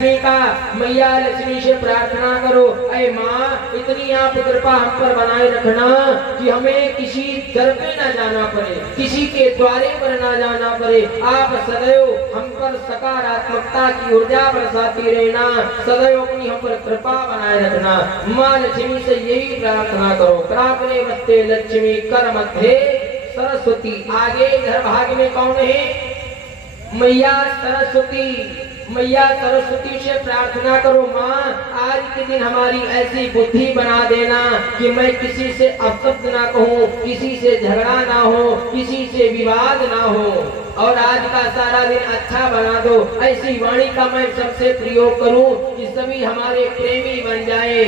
का मैया लक्ष्मी से प्रार्थना करो, अरे माँ इतनी आप कृपा हम पर बनाए रखना कि हमें किसी दर पे न जाना पड़े, किसी के द्वारे पर न जाना पड़े। आप सदैव हम पर सकारात्मकता की ऊर्जा बरसाती रहना, सदैव अपनी हम पर कृपा बनाए रखना। माँ लक्ष्मी से यही प्रार्थना करो। प्राप्ते वस्ते लक्ष्मी कर मध्य सरस्वती। आगे इधर भाग में कौन है? मैया सरस्वती। मैया सरस्वती से प्रार्थना करो, माँ आज के दिन हमारी ऐसी बुद्धि बना देना कि मैं किसी से अपशब्द ना कहूँ, किसी से झगड़ा ना हो, किसी से विवाद ना हो, और आज का सारा दिन अच्छा बना दो। ऐसी वाणी का मैं सबसे प्रयोग करूँ कि सभी हमारे प्रेमी बन जाए,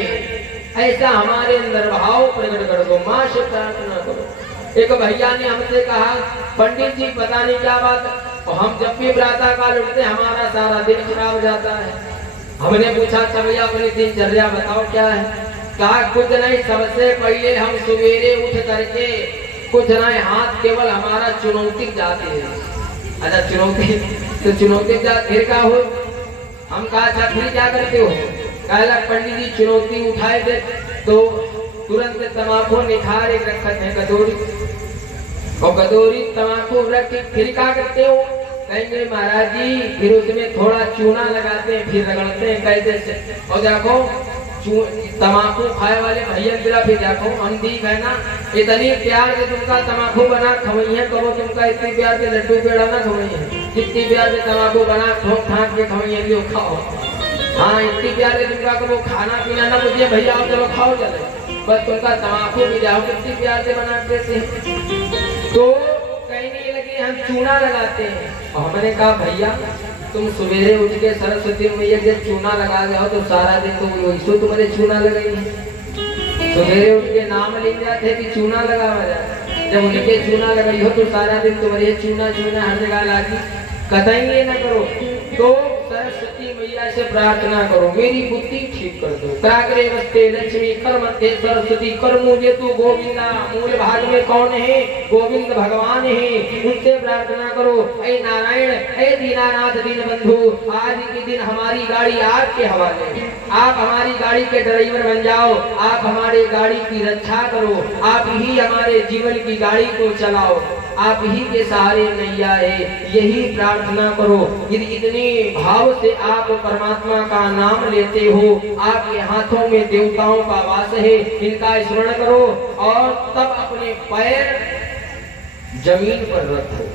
ऐसा हमारे अंदर भाव प्रकट कर दो। माँ से प्रार्थना करो। एक भैया ने हमसे कहा, पंडित जी पता नहीं क्या बात, हम जब भी प्रातः काल उठते हमारा सारा दिन खराब हो जाता है। हमने पूछा, अच्छा भैया अपनी दिनचर्या बताओ क्या है? कहा कुछ नहीं, सबसे पहले हम सवेरे उठ करके कुछ नहीं, हाथ केवल हमारा चुनौती जाते है। अच्छा चुनौती, तो चुनौती फिर क्या हो? हम कहा अच्छा फिर क्या करते हो? कहला पंडित जी चुनौती उठाए थे तो तुरंत तमाकू निखार एक रखते हैं कटोरी, और कटोरी तमाकू रख के फिर क्या करते हो? कहेंगे महाराज जी फिर उसमें थोड़ा चूना लगाते हैं, फिर रगड़ते हैं कैसे से। और देखो तमाकू खाए वाले भैया बिला फिर देखो हम ठीक है ना, इतनी प्यार से तुमका तमाकू बना खवैया करो, तुमका इतनी प्यार से लड्डू पेड़ा ना खवैया, जितनी प्यार से तमाकू बना ठोक ठाक के खवैया लियो खाओ। हाँ इतनी प्यार से तुमका करो खाना पीना ना मुझे भैया आप चलो खाओ चले, बस तुमका तमाकू भी जाओ कितनी प्यार से बना देते। तो कहने लगे हम चूना लगाते हैं। और हमने कहा भैया तुम सवेरे उठ के सरस्वती मैया जब चूना लगा जाओ तो सारा दिन तो वैसे तुम्हारे चूना लगाई। सवेरे उठ के नाम लिख जाते कि चूना लगावा जाए, जब उनके चूना लगाई हो तो सारा दिन तुम्हारे चूना चूना हर जगह लागी। कतई ये न करो, तो सरस्वती मैया से प्रार्थना करो मेरी बुद्धि ठीक कर दो। प्राग्रे वस्ते लक्ष्मी कर मध्य सरस्वती कर मुझे तू गोविंदा। मूल भाग में कौन है? गोविंद भगवान है, उनसे प्रार्थना करो। ऐ नारायण, ऐ दीनानाथ दीन बंधु, आज के दिन हमारी गाड़ी आपके हवाले, आप हमारी गाड़ी के ड्राइवर बन जाओ, आप हमारे गाड़ी की रक्षा करो, आप ही हमारे जीवन की गाड़ी को चलाओ, आप ही के सहारे नैया है। यही प्रार्थना करो। यदि इतने भाव से आप परमात्मा का नाम लेते हो, आपके हाथों में देवताओं का वास है, इनका स्मरण करो और तब अपने पैर जमीन पर रखो।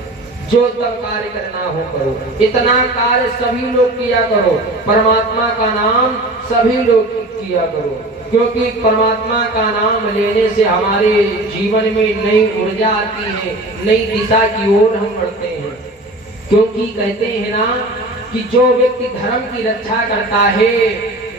जो तब कार्य करना हो करो, इतना कार्य सभी लोग किया करो, परमात्मा का नाम सभी लोग किया करो, क्योंकि परमात्मा का नाम लेने से हमारे जीवन में नई ऊर्जा आती है, नई दिशा की ओर हम बढ़ते हैं। क्योंकि कहते हैं ना कि जो व्यक्ति धर्म की रक्षा करता है,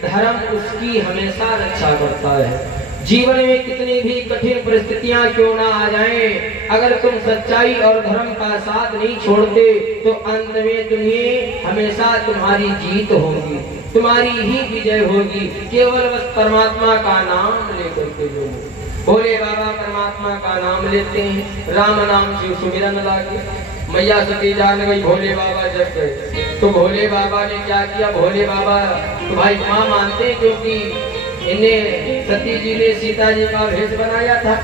धर्म उसकी हमेशा रक्षा करता है। जीवन में कितनी भी कठिन परिस्थितियां क्यों ना आ जाएं, अगर तुम सच्चाई और धर्म का साथ नहीं छोड़ते तो अंत में तुम्हें हमेशा तुम्हारी जीत होगी, तुम्हारी ही विजय होगी। केवल बस परमात्मा का नाम लेकर के जो भोले बाबा परमात्मा का नाम लेते हैं, राम नाम शिव सुमिरन लागे। मैया सती जान गई, भोले बाबा जब गए तो भोले बाबा ने क्या किया? भोले बाबा तो भाई माँ मानते क्योंकि इन्हें सती जी ने सीता जी का भेष बनाया था।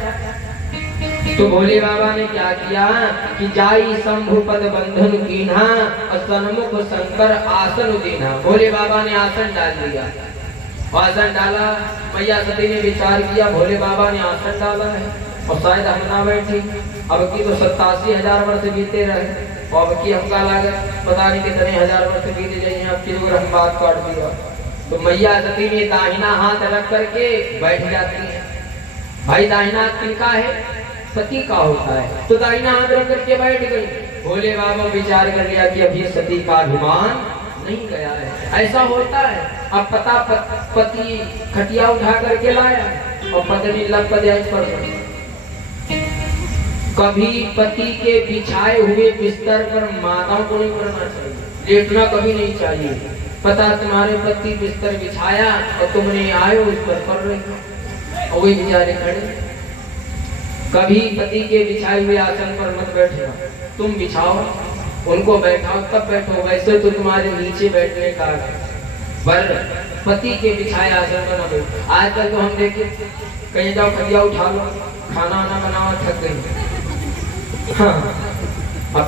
तो भोले बाबा ने क्या किया कि जाई शंभु पद बंधन कीन्हा और सन्मुख शंकर आसन दीना। भोले बाबा ने आसन डाल दिया, आसन डाला, मैया सती ने विचार किया भोले बाबा ने आसन डाला है और शायद हम ना बैठी, अब की तो 87,000 वर्ष बीते रहे, और अब की हमका लागत पता नहीं कितने हजार वर्ष बीते जाए, अब की हम बात काट दिया। तो मैया सती ने दाहिना हाथ रख करके बैठ जाती है। भाई दाहिना हाथ किनका है? सती का होता है, तो दाहिना हाथ रख करके बैठ गई। भोले बाबा विचार कर लिया कि अभी सती का अभिमान नहीं गया है, ऐसा होता है। अब पति खटिया उठा करके लाया और पत्नी लपट जाए पर। कभी पति के बिछाए हुए बिस्तर पर माताओं को नहीं करना चाहिए, लेटना कभी नहीं चाहिए। पता तुम्हारे पति बिस्तर बिछाया और तुमने आए उस पर पड़ रही और वही बेचारे खड़े। कभी पति के बिछाए हुए आसन पर मत बैठना, तुम बिछाओ उनको बैठाओ तब बैठो, वैसे तो तुम्हारे नीचे बैठने का पर पति के बिछाए आसन पर न बैठ। आजकल तो हम देखे कहीं जाओ खदिया उठा लो, खाना वाना बनाओ, थक गई। हाँ अब